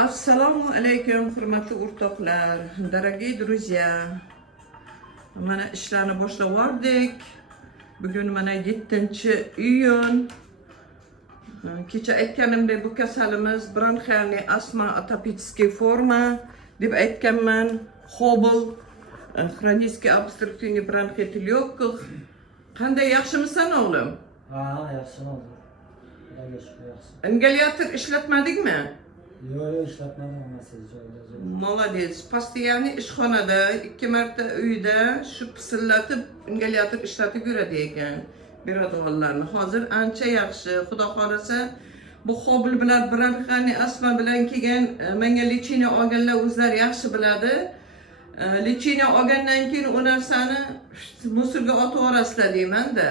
Assalomu alaykum hurmatli o'rtoqlar, дорогие друзья. Mana ishlarni boshlavordik. Bugun mana 7-iyun. Kecha aytganimdek bu kasalimiz bronxialniy astma atopическая forma deb aytganman. Hobl xronический obstruktivniy bronxit lyokkih. Qanday, yaxshimisan o'g'lim? Ha, yaxshiman o'g'lim. Xudoga shukr, yaxshi. Ingalyator ishlatmadingmi? Yo'q, ishlatmadim, amma siz joyda. Молодец. Постоянно ishxonada, 2 marta uyda shu pisillatib ingalyator ishlatib yuradi ekan birodarlarni. Hozir ancha yaxshi. Xudo xolasa bu hobl bilan bronxialniy astma bilan kelgan menga lecheniya olganlar o'zlari yaxshi biladi. Lecheniya olgandan keyin u narsani musulga otib yuborasizlar deyman-da.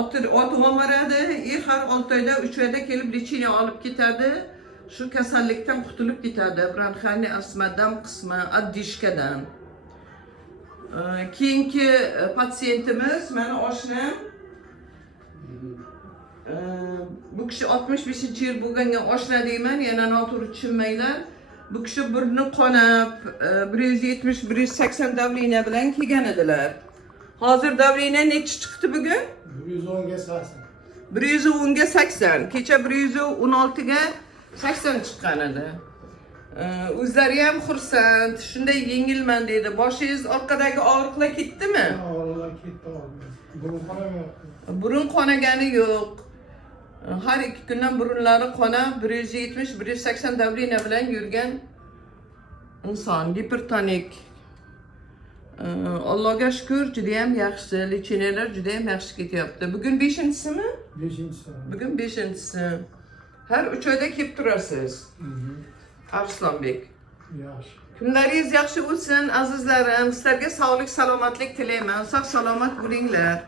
Otib yuboradi, har 6 oyda 3 oyda kelib lecheniya olib ketadi. Shu kasallikdan qutulib ketadi. Bronxialniy astmadan qismi addishkadan. Keyingi patsiyentimiz mana oshnam. Bu kishi 65-yil bo'lganga oshna deyman, yana noto'g'ri tushunmanglar. Bu kishi burni qonab, 170-180 davleniya bilan kelgan edilar. Hozir davleniya necha chiqdi bugun? 110 ga 80. 110 ga 80. Kecha 116 ga 80 chiqqan edi. O'zlari ham xursand, shunday yengilman dedi. Boshingiz orqadagi og'riqlar ketdimi? Og'riqlar ketdi. Burun qonami yo'q. Burun qonagani yo'q. Har 2 kundan burunlari qonab, 170-180 davleniya bilan yurgan inson, hipertonik. Allohga shukr, juda ham yaxshi, lecheniyalar juda ham yaxshi ketyapti. Bugun 5-simi? 5-si. Bugun 5-si. Har 3 oyda kelib turasiz. Arslonbek. Yaxshi. Kunlaringiz yaxshi o'tsin azizlarim. Sizlarga sog'lik, salomatlik tilayman. Sog' salomat bo'linglar.